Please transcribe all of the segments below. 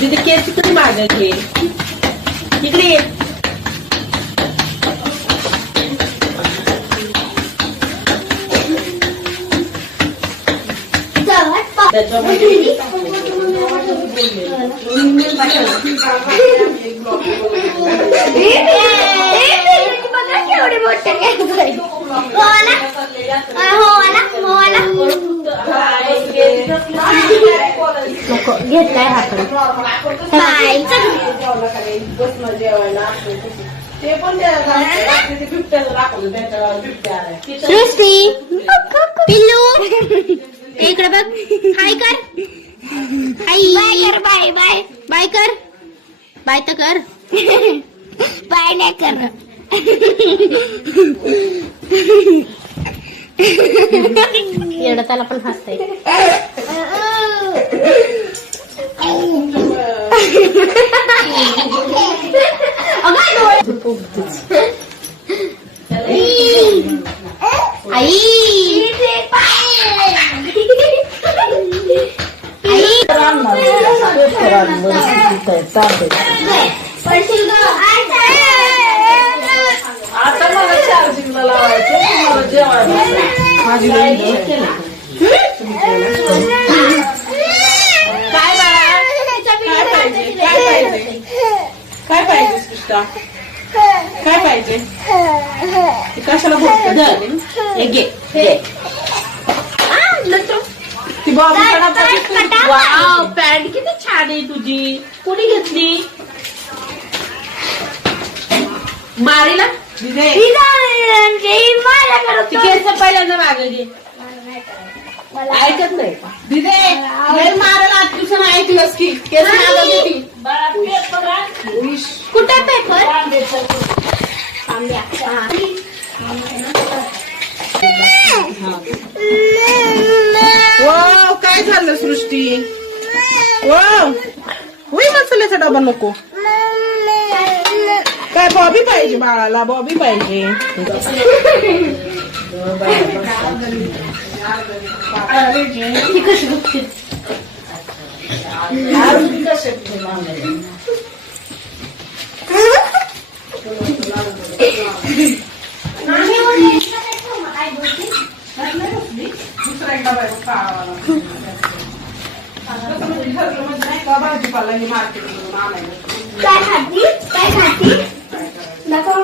दीदी केस किती मागायचे इकडे ये. घेतलाय हात सृष्टी पिल्लू इकडे बघ. हाय कर. हाय बाय कर. बाय बाय बाय कर. बाय तर कर. बाय नाही कर. एवढं त्याला पण हसतंय. आई आता मला चार्जिंगला लावायचं मला जेवायला माझी काय बाळा काय पाहिजे सृष्टा काय पाहिजे कशाला भोगते घे ती बॉबी पॅन्ट किती छान आहे तुझी कोणी घेतली मारीला केस पहिल्यांदा मागायची ऐकत नाही दिदे मारायला ट्युशन ऐकलंस की केस मागत होती कुठे पेपर वाव काय झालं सृष्टी वाव होय मसाल्याचा डबा नको काय बॉबी पाहिजे बाळाला बॉबी पाहिजे काय खाती नको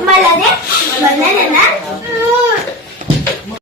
मला दे मला दे ना